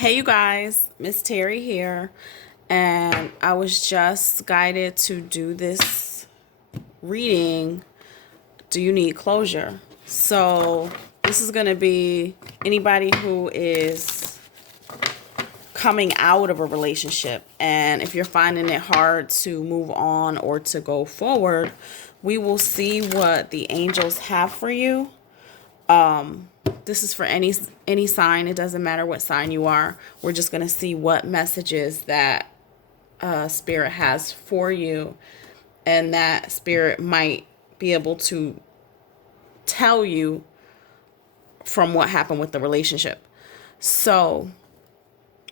Hey, you guys, Ms.Terry here, and I was just guided to do this reading. Do you need closure? So, this is going to be anybody who is coming out of a relationship, and if you're finding it hard to move on or to go forward, we will see what the angels have for you. This is for any sign. It doesn't matter what sign you are. We're just going to see what messages that spirit has for you, and that spirit might be able to tell you from what happened with the relationship. So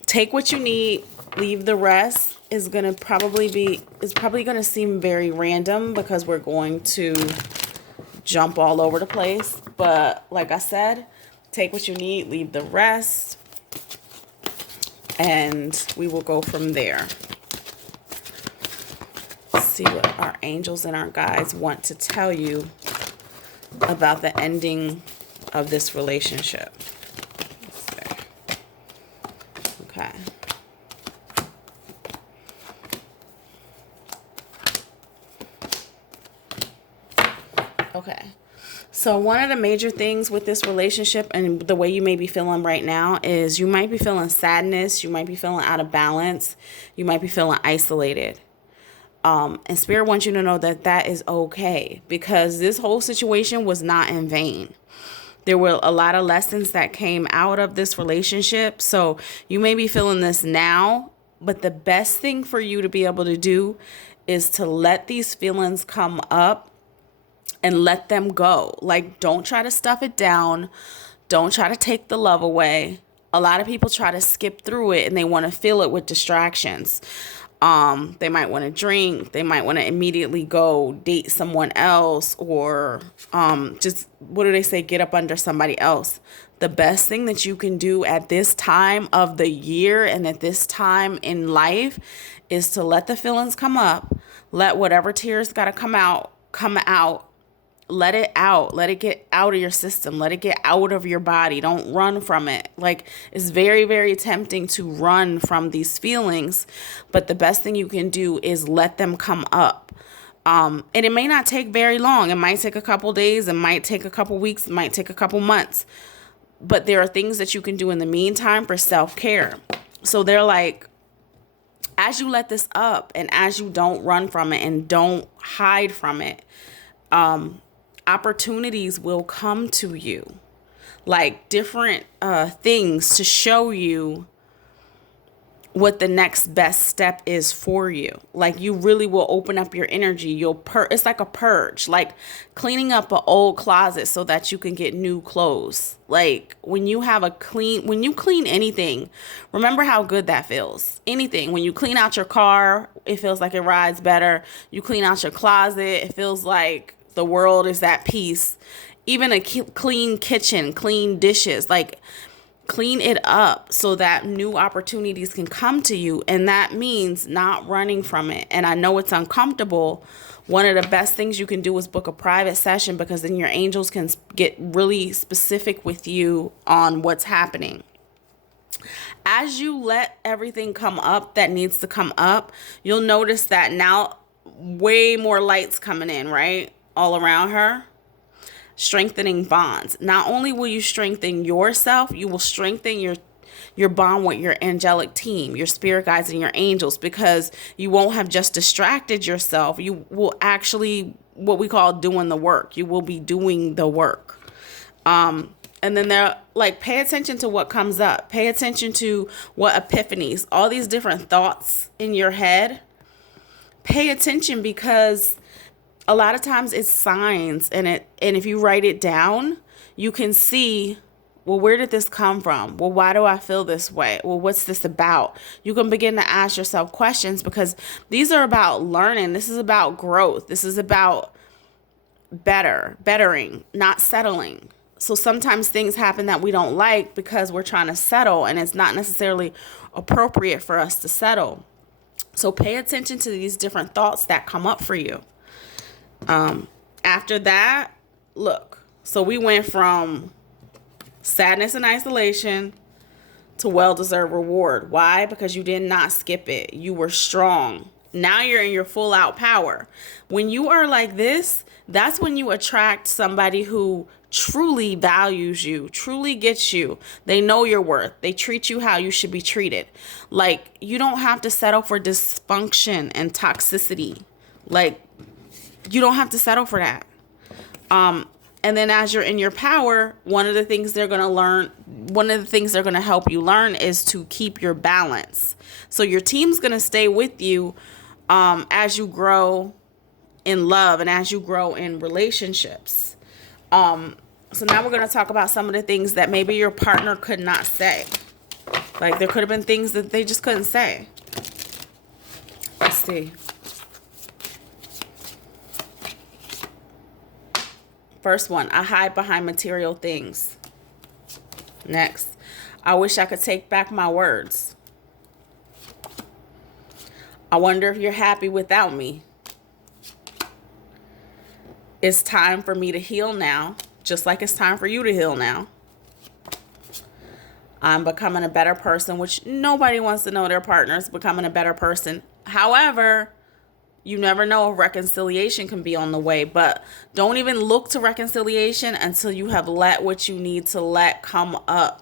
take what you need, leave the rest. Is probably going to seem very random because we're going to jump all over the place. But like I said, take what you need, leave the rest, and we will go from there. See what our angels and our guides want to tell you about the ending of this relationship. Okay. Okay. So one of the major things with this relationship and the way you may be feeling right now is you might be feeling sadness. You might be feeling out of balance. You might be feeling isolated. And Spirit wants you to know that that is okay, because this whole situation was not in vain. There were a lot of lessons that came out of this relationship. So you may be feeling this now, but the best thing for you to be able to do is to let these feelings come up and let them go. Like, don't try to stuff it down. Don't try to take the love away. A lot of people try to skip through it and they want to fill it with distractions. They might want to drink. They might want to immediately go date someone else, or just, what do they say? Get up under somebody else. The best thing that you can do at this time of the year and at this time in life is to let the feelings come up. Let whatever tears got to come out. Let it out. Let it get out of your system. Let it get out of your body. Don't run from it. Like, it's very, very tempting to run from these feelings, but the best thing you can do is let them come up. And it may not take very long. It might take a couple days. It might take a couple weeks. It might take a couple months. But there are things that you can do in the meantime for self-care. So they're like, as you let this up and as you don't run from it and don't hide from it, opportunities will come to you, like different things to show you what the next best step is for you. Like, you really will open up your energy. It's like a purge, like cleaning up an old closet so that you can get new clothes. Like, when you clean anything, remember how good that feels. Anything. When you clean out your car, it feels like it rides better. You clean out your closet, it feels like the world is at peace. Even a clean kitchen, clean dishes, like, clean it up so that new opportunities can come to you. And that means not running from it. And I know it's uncomfortable. One of the best things you can do is book a private session, because then your angels can get really specific with you on what's happening. As you let everything come up that needs to come up, you'll notice that now way more light's coming in, right? All around her. Strengthening bonds. Not only will you strengthen yourself, you will strengthen your bond with your angelic team, your spirit guides and your angels, because you won't have just distracted yourself. You will actually, what we call, doing the work. You will be doing the work. And then they're like, pay attention to what comes up. Pay attention to what epiphanies, all these different thoughts in your head. Pay attention, because a lot of times it's signs, and if you write it down, you can see, well, where did this come from? Well, why do I feel this way? Well, what's this about? You can begin to ask yourself questions, because these are about learning. This is about growth. This is about bettering, not settling. So sometimes things happen that we don't like because we're trying to settle, and it's not necessarily appropriate for us to settle. So pay attention to these different thoughts that come up for you. After that, look, so we went from sadness and isolation to well-deserved reward. Why? Because you did not skip it. You were strong. Now you're in your full out power. When you are like this, that's when you attract somebody who truly values you, truly gets you. They know your worth. They treat you how you should be treated. Like, you don't have to settle for dysfunction and toxicity. Like, you don't have to settle for that. And then as you're in your power, one of the things they're going to help you learn is to keep your balance. So your team's going to stay with you as you grow in love and as you grow in relationships. So now we're going to talk about some of the things that maybe your partner could not say. Like, there could have been things that they just couldn't say. Let's see. First one, I hide behind material things. Next, I wish I could take back my words. I wonder if you're happy without me. It's time for me to heal now, just like it's time for you to heal now. I'm becoming a better person, which nobody wants to know their partner's becoming a better person. However, you never know if reconciliation can be on the way, but don't even look to reconciliation until you have let what you need to let come up,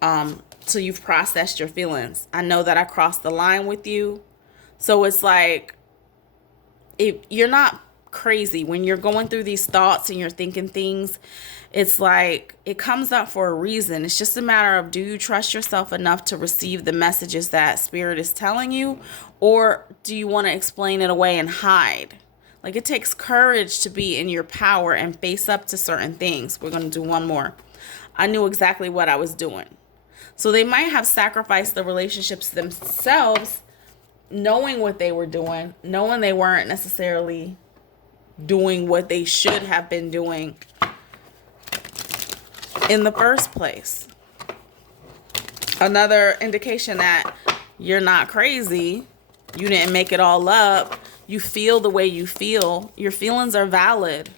till you've processed your feelings. I know that I crossed the line with you. So it's like, if you're not crazy when you're going through these thoughts and you're thinking things, it's like it comes up for a reason. It's just a matter of, do you trust yourself enough to receive the messages that spirit is telling you, or do you want to explain it away and hide? Like, it takes courage to be in your power and face up to certain things. We're going to do one more. I knew exactly what I was doing. So they might have sacrificed the relationships themselves, knowing what they were doing, knowing they weren't necessarily doing what they should have been doing in the first place. Another indication that you're not crazy, you didn't make it all up, you feel the way you feel, your feelings are valid.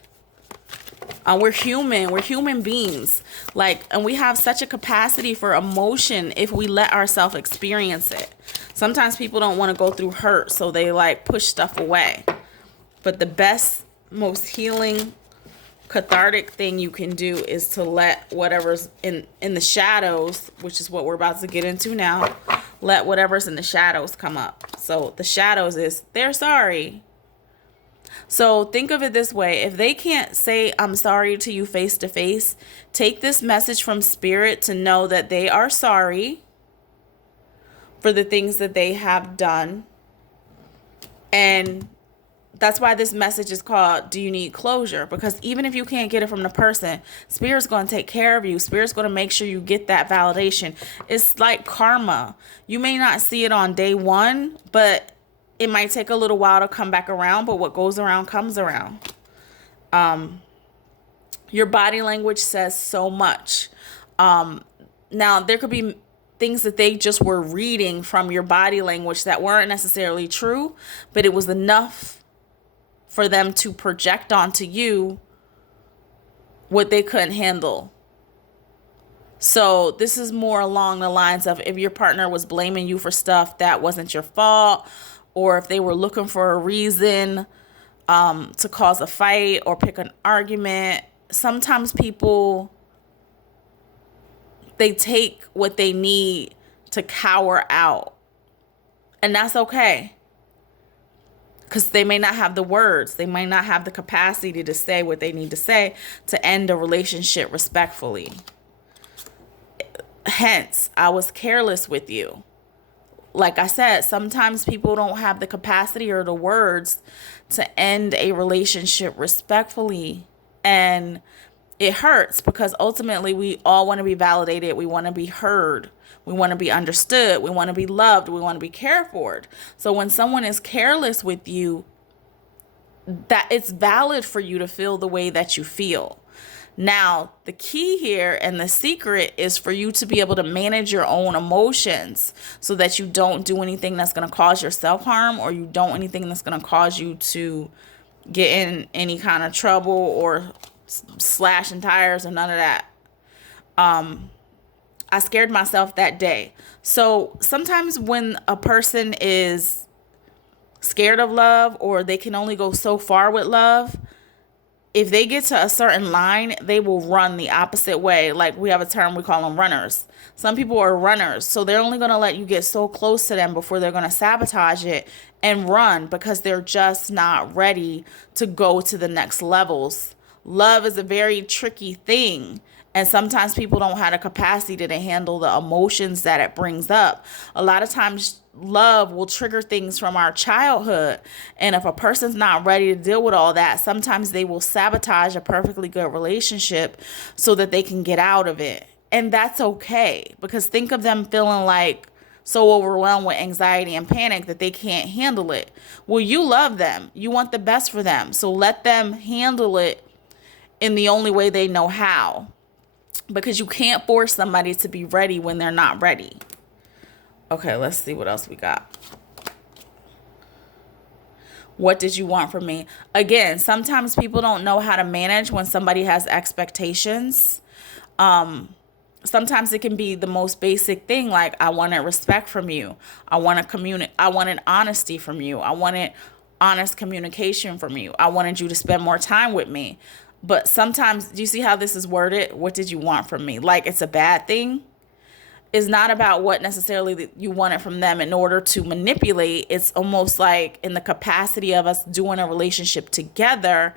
We're human beings. Like, and we have such a capacity for emotion if we let ourselves experience it. Sometimes people don't want to go through hurt, so they like push stuff away. But the best, most healing, cathartic thing you can do is to let whatever's in the shadows, which is what we're about to get into now, let whatever's in the shadows come up. So the shadows is, they're sorry. So think of it this way. If they can't say, I'm sorry to you face to face, take this message from spirit to know that they are sorry for the things that they have done. And that's why this message is called, do you need closure? Because even if you can't get it from the person, Spirit's going to take care of you. Spirit's going to make sure you get that validation. It's like karma. You may not see it on day one, but it might take a little while to come back around. But what goes around comes around. Your body language says so much. Now, there could be things that they just were reading from your body language that weren't necessarily true, but it was enough for them to project onto you what they couldn't handle. So this is more along the lines of, if your partner was blaming you for stuff that wasn't your fault, or if they were looking for a reason to cause a fight or pick an argument. Sometimes people, they take what they need to cower out. And that's okay. Because they may not have the words. They may not have the capacity to say what they need to say to end a relationship respectfully. Hence, I was careless with you. Like I said, sometimes people don't have the capacity or the words to end a relationship respectfully. And it hurts because ultimately we all want to be validated. We want to be heard. We want to be understood. We want to be loved. We want to be cared for. So when someone is careless with you, that it's valid for you to feel the way that you feel. Now, the key here and the secret is for you to be able to manage your own emotions so that you don't do anything that's going to cause your self-harm, or you don't anything that's going to cause you to get in any kind of trouble or slashing tires or none of that. I scared myself that day. So sometimes when a person is scared of love, or they can only go so far with love, if they get to a certain line, they will run the opposite way. Like, we have a term, we call them runners. Some people are runners, so they're only going to let you get so close to them before they're going to sabotage it and run, because they're just not ready to go to the next levels. Love is a very tricky thing. And sometimes people don't have the capacity to handle the emotions that it brings up. A lot of times love will trigger things from our childhood. And if a person's not ready to deal with all that, sometimes they will sabotage a perfectly good relationship so that they can get out of it. And that's okay, because think of them feeling like so overwhelmed with anxiety and panic that they can't handle it. Well, you love them. You want the best for them. So let them handle it in the only way they know how, because you can't force somebody to be ready when they're not ready. Okay, let's see what else we got. What did you want from me? Again, sometimes people don't know how to manage when somebody has expectations. Sometimes it can be the most basic thing, like, I wanted respect from you. I wanted honesty from you. I wanted honest communication from you. I wanted you to spend more time with me. But sometimes, do you see how this is worded? What did you want from me? Like, it's a bad thing. It's not about what necessarily you wanted from them in order to manipulate. It's almost like, in the capacity of us doing a relationship together,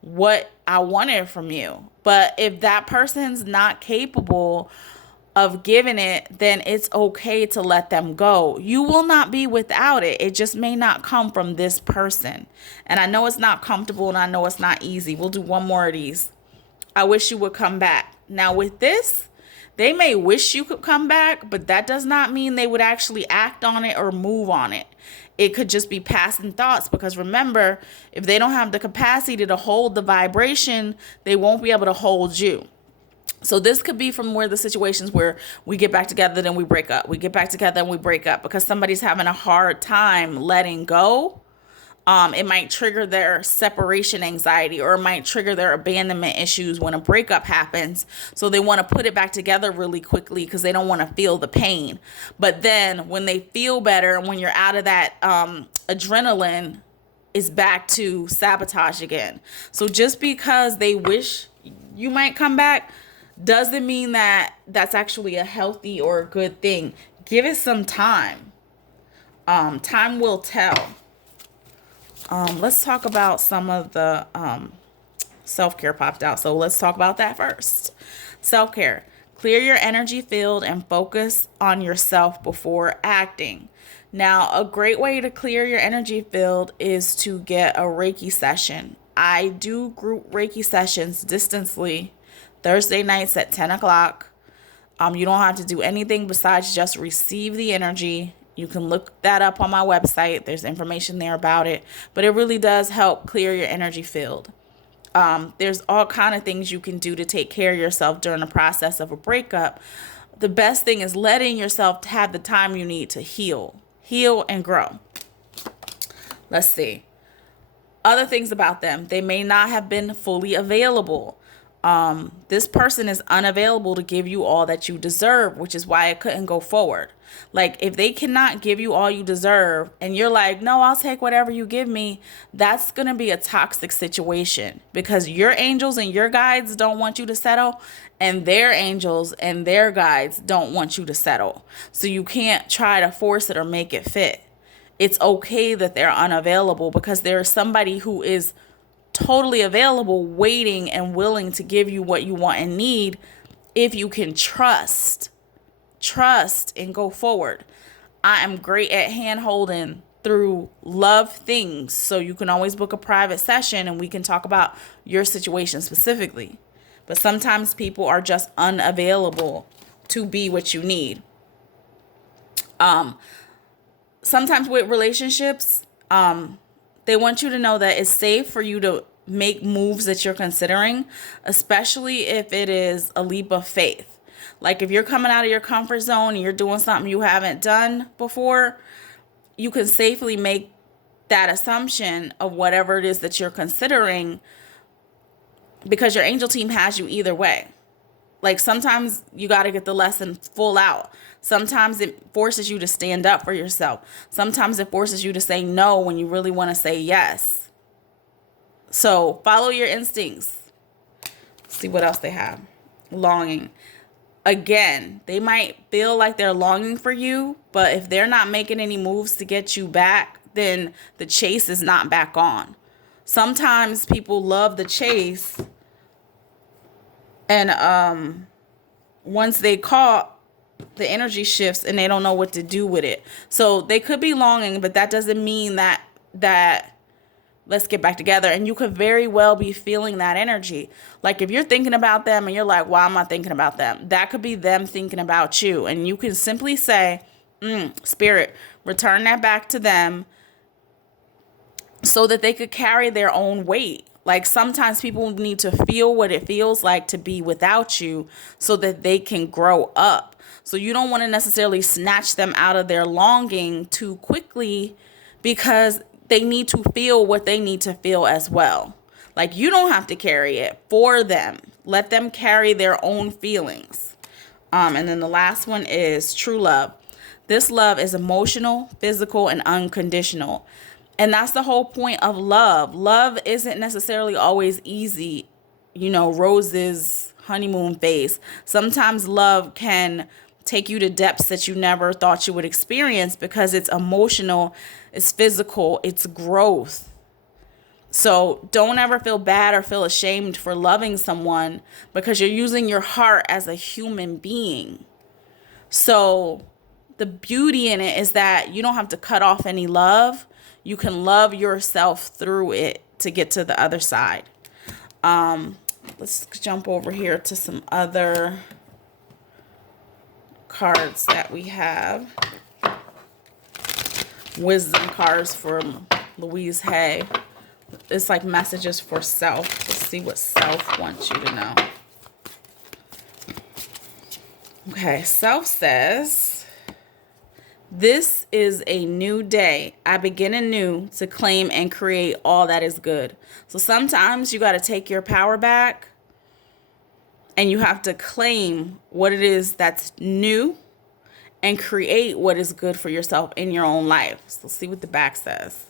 what I wanted from you. But if that person's not capable of giving it, then it's okay to let them go. You will not be without it. It just may not come from this person. And I know it's not comfortable, and I know it's not easy. We'll do one more of these. I wish you would come back. Now with this, they may wish you could come back, but that does not mean they would actually act on it or move on it. It could just be passing thoughts, because remember, if they don't have the capacity to hold the vibration, they won't be able to hold you. So this could be from where the situations where we get back together, then we break up. We get back together and we break up because somebody's having a hard time letting go. It might trigger their separation anxiety, or it might trigger their abandonment issues when a breakup happens. So they want to put it back together really quickly because they don't want to feel the pain. But then when they feel better, and when you're out of that adrenaline, it's back to sabotage again. So just because they wish you might come back doesn't mean that that's actually a healthy or a good thing. Give it some time. Time will tell. Let's talk about some of the self-care popped out. So let's talk about that first. Self-care. Clear your energy field and focus on yourself before acting. Now, a great way to clear your energy field is to get a Reiki session. I do group Reiki sessions distantly Thursday nights at 10 o'clock. You don't have to do anything besides just receive the energy. You can look that up on my website. There's information there about it. But it really does help clear your energy field. There's all kind of things you can do to take care of yourself during the process of a breakup. The best thing is letting yourself have the time you need to heal and grow. Let's see. Other things about them. They may not have been fully available. This person is unavailable to give you all that you deserve, which is why it couldn't go forward. Like, if they cannot give you all you deserve and you're like, no, I'll take whatever you give me, that's going to be a toxic situation, because your angels and your guides don't want you to settle, and their angels and their guides don't want you to settle. So you can't try to force it or make it fit. It's okay that they're unavailable, because there's somebody who is totally available, waiting and willing to give you what you want and need, if you can trust and go forward. I am great at hand holding through love things, so you can always book a private session and we can talk about your situation specifically. But sometimes people are just unavailable to be what you need. Sometimes with relationships, they want you to know that it's safe for you to make moves that you're considering, especially if it is a leap of faith. Like, if you're coming out of your comfort zone and you're doing something you haven't done before, you can safely make that assumption of whatever it is that you're considering, because your angel team has you either way. Like sometimes you got to get the lesson full out. Sometimes it forces you to stand up for yourself. Sometimes it forces you to say no when you really want to say yes. So follow your instincts. See what else they have. Longing. Again, they might feel like they're longing for you, but if they're not making any moves to get you back, then the chase is not back on. Sometimes people love the chase, and once they caught, the energy shifts and they don't know what to do with it. So they could be longing, but that doesn't mean that let's get back together. And you could very well be feeling that energy. Like if you're thinking about them and you're like, why am I thinking about them? That could be them thinking about you. And you can simply say, Spirit, return that back to them so that they could carry their own weight. Like sometimes people need to feel what it feels like to be without you so that they can grow up. So you don't want to necessarily snatch them out of their longing too quickly, because they need to feel what they need to feel as well. Like you don't have to carry it for them. Let them carry their own feelings. And then the last one is true love. This love is emotional, physical, and unconditional. And that's the whole point of love. Love isn't necessarily always easy, roses, honeymoon phase. Sometimes love can take you to depths that you never thought you would experience because it's emotional, it's physical, it's growth. So don't ever feel bad or feel ashamed for loving someone, because you're using your heart as a human being. So the beauty in it is that you don't have to cut off any love. You can love yourself through it to get to the other side. Let's jump over here to some other cards that we have. Wisdom cards from Louise Hay. It's like messages for self. Let's see what self wants you to know. Okay, self says, this is a new day. I begin anew to claim and create all that is good. So sometimes you got to take your power back and you have to claim what it is that's new and create what is good for yourself in your own life. So let's see what the back says.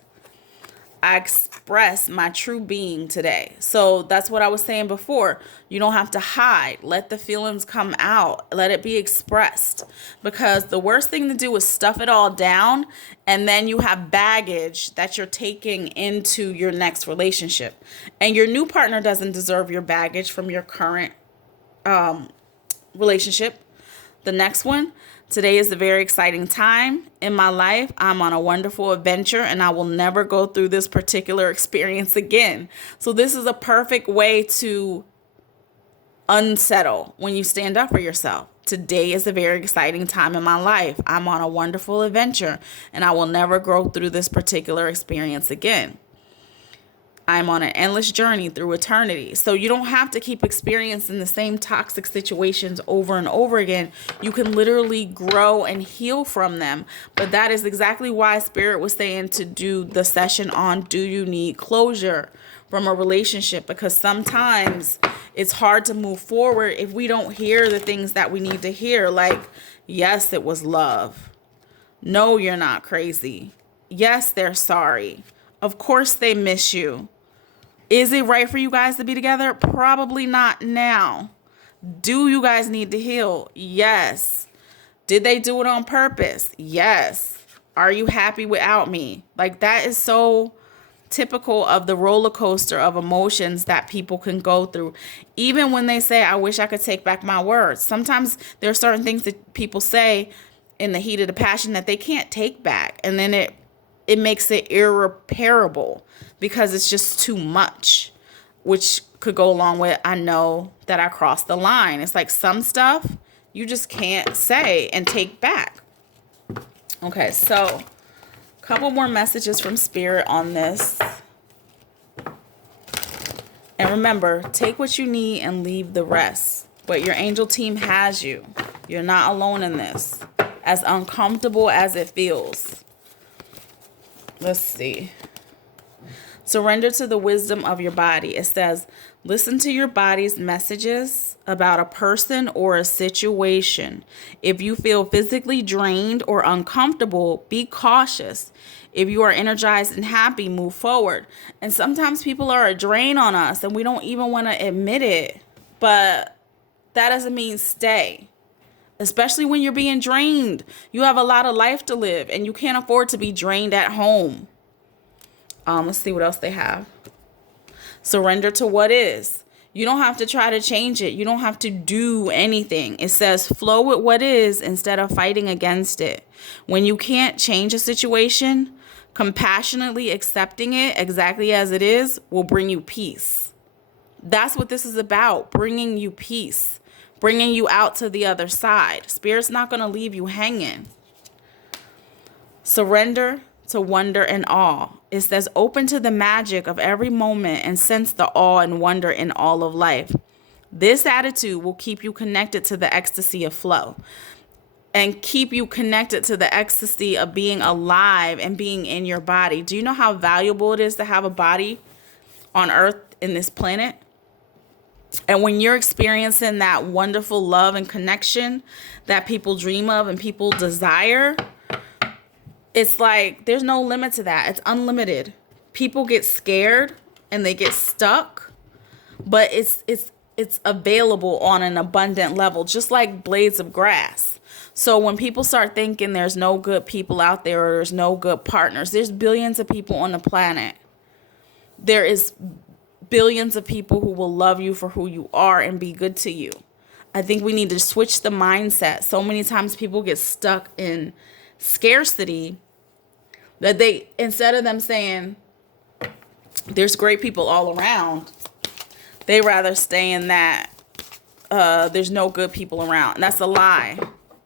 I express my true being today. So that's what I was saying before. You don't have to hide. Let the feelings come out. Let it be expressed. Because the worst thing to do is stuff it all down, and then you have baggage that you're taking into your next relationship. And your new partner doesn't deserve your baggage from your current relationship. The next one. Today is a very exciting time in my life. I'm on a wonderful adventure and I will never go through this particular experience again. So this is a perfect way to unsettle when you stand up for yourself. Today is a very exciting time in my life. I'm on a wonderful adventure and I will never go through this particular experience again. I'm on an endless journey through eternity. So you don't have to keep experiencing the same toxic situations over and over again. You can literally grow and heal from them. But that is exactly why Spirit was saying to do the session on, do you need closure from a relationship? Because sometimes it's hard to move forward if we don't hear the things that we need to hear. Like, yes, it was love. No, you're not crazy. Yes, they're sorry. Of course they miss you. Is it right for you guys to be together? Probably not now. Do you guys need to heal? Yes. Did they do it on purpose? Yes. Are you happy without me? Like, that is so typical of the roller coaster of emotions that people can go through. Even when they say, I wish I could take back my words. Sometimes there are certain things that people say in the heat of the passion that they can't take back. And then it makes it irreparable because it's just too much, which could go along with, I know that I crossed the line. It's like some stuff you just can't say and take back. Okay, so a couple more messages from Spirit on this. And remember, take what you need and leave the rest. But your angel team has you. You're not alone in this. As uncomfortable as it feels. Let's see. Surrender to the wisdom of your body. It says, Listen to your body's messages about a person or a situation. If you feel physically drained or uncomfortable, be cautious. If you are energized and happy, move forward. And sometimes people are a drain on us and we don't even want to admit it. But that doesn't mean stay. Especially when you're being drained. You have a lot of life to live and you can't afford to be drained at home. Let's see what else they have. Surrender to what is. You don't have to try to change it. You don't have to do anything. It says flow with what is instead of fighting against it. When you can't change a situation, compassionately accepting it exactly as it is will bring you peace. That's what this is about, bringing you peace, bringing you out to the other side. Spirit's not going to leave you hanging. Surrender to wonder and awe. It says open to the magic of every moment and sense the awe and wonder in all of life. This attitude will keep you connected to the ecstasy of flow and keep you connected to the ecstasy of being alive and being in your body. Do you know how valuable it is to have a body on earth in this planet? And when you're experiencing that wonderful love and connection that people dream of and people desire, it's like there's no limit to that. It's unlimited. People get scared and they get stuck, but it's available on an abundant level, just like blades of grass. So when people start thinking there's no good people out there or there's no good partners, there's billions of people on the planet. There is billions of people who will love you for who you are and be good to you. I think we need to switch the mindset. So many times people get stuck in scarcity that they, instead of them saying there's great people all around, they rather stay in that there's no good people around. And that's a lie.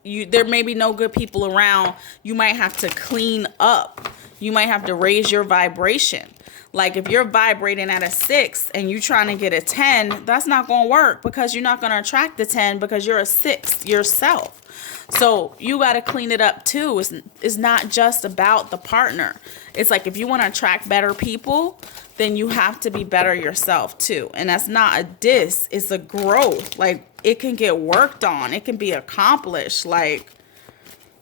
There may be no good people around. You might have to clean up. You might have to raise your vibration. Like if you're vibrating at a 6 and you're trying to get a 10, that's not going to work because you're not going to attract the 10 because you're a 6 yourself. So you got to clean it up too. It's not just about the partner. It's like if you want to attract better people, then you have to be better yourself too. And that's not a diss. It's a growth. Like it can get worked on. It can be accomplished. Like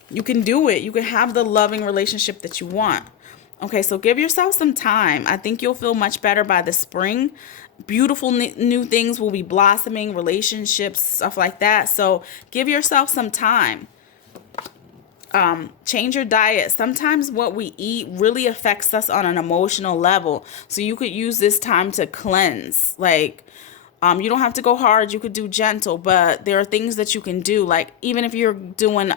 you can do it. You can have the loving relationship that you want. Okay, so give yourself some time. I think you'll feel much better by the spring. Beautiful new things will be blossoming, relationships, stuff like that. So give yourself some time. Change your diet. Sometimes what we eat really affects us on an emotional level. So you could use this time to cleanse. Like, you don't have to go hard. You could do gentle, but there are things that you can do. Like even if you're doing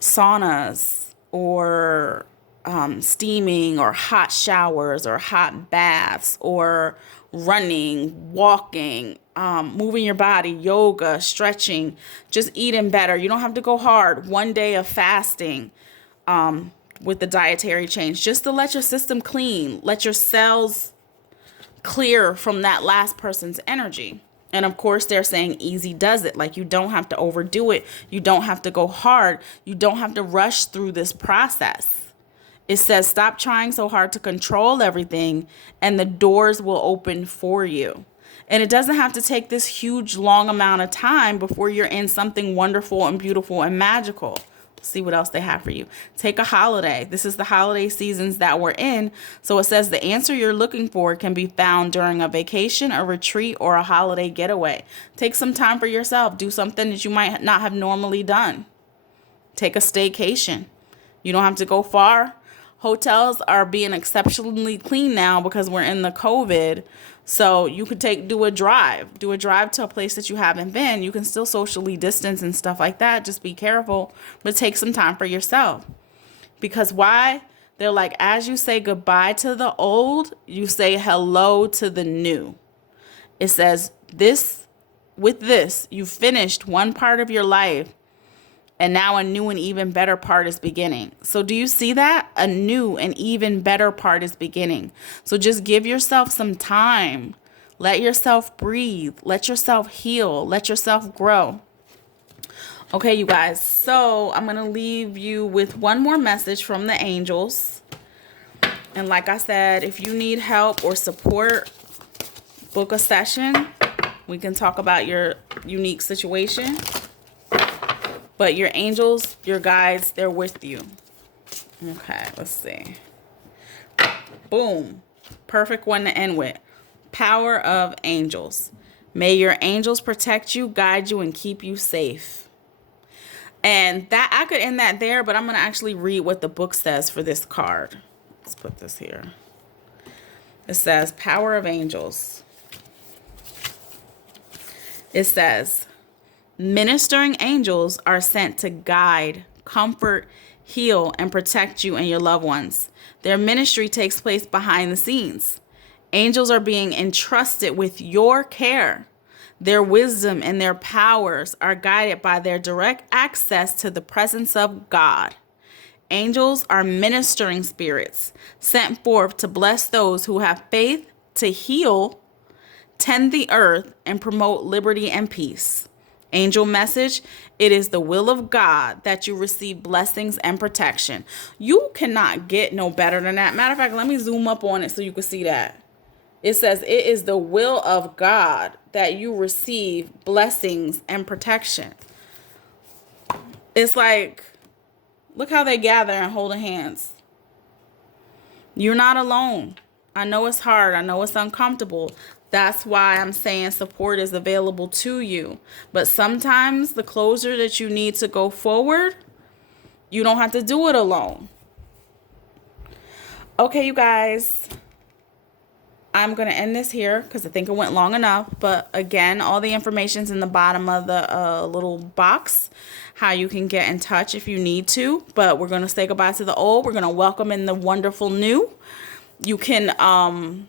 saunas, or steaming or hot showers or hot baths or running, walking, moving your body, yoga, stretching, just eating better. You don't have to go hard. One day of fasting with the dietary change just to let your system clean, let your cells clear from that last person's energy. And of course, they're saying easy does it. Like you don't have to overdo it. You don't have to go hard. You don't have to rush through this process. It says stop trying so hard to control everything and the doors will open for you. And it doesn't have to take this huge, long amount of time before you're in something wonderful and beautiful and magical. See what else they have for you. Take a holiday. This is the holiday seasons that we're in. So it says the answer you're looking for can be found during a vacation, a retreat, or a holiday getaway. Take some time for yourself. Do something that you might not have normally done. Take a staycation. You don't have to go far. Hotels are being exceptionally clean now because we're in the COVID. So you could do a drive to a place that you haven't been. You can still socially distance and stuff like that. Just be careful, but take some time for yourself. Because why? They're like, as you say goodbye to the old, you say hello to the new. It says with this, you've finished one part of your life. And now a new and even better part is beginning. So do you see that? A new and even better part is beginning. So just give yourself some time. Let yourself breathe. Let yourself heal. Let yourself grow. Okay, you guys. So I'm going to leave you with one more message from the angels. And like I said, if you need help or support book a session. We can talk about your unique situation. But your angels, your guides, they're with you. Okay, let's see. Boom. Perfect one to end with. Power of angels. May your angels protect you, guide you, and keep you safe. And that I could end that there, but I'm going to actually read what the book says for this card. Let's put this here. It says, Power of Angels. It says, ministering angels are sent to guide, comfort, heal, and protect you and your loved ones. Their ministry takes place behind the scenes. Angels are being entrusted with your care. Their wisdom and their powers are guided by their direct access to the presence of God. Angels are ministering spirits sent forth to bless those who have faith, to heal, tend the earth, and promote liberty and peace. Angel message, it is the will of God that you receive blessings and protection. You cannot get no better than that. Matter of fact, let me zoom up on it so you can see that. It says, it is the will of God that you receive blessings and protection. It's like, look how they gather and hold hands. You're not alone. I know it's hard. I know it's uncomfortable. That's why I'm saying support is available to you. But sometimes the closer that you need to go forward, you don't have to do it alone. Okay, you guys. I'm going to end this here because I think it went long enough. But again, all the information's in the bottom of the little box, how you can get in touch if you need to. But we're going to say goodbye to the old. We're going to welcome in the wonderful new. You can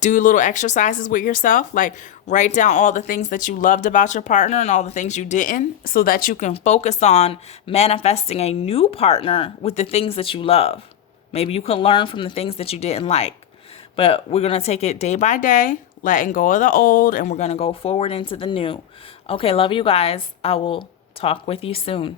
do little exercises with yourself, like write down all the things that you loved about your partner and all the things you didn't, so that you can focus on manifesting a new partner with the things that you love. Maybe you can learn from the things that you didn't like. But we're going to take it day by day, letting go of the old, and we're going to go forward into the new. Okay, love you guys. I will talk with you soon.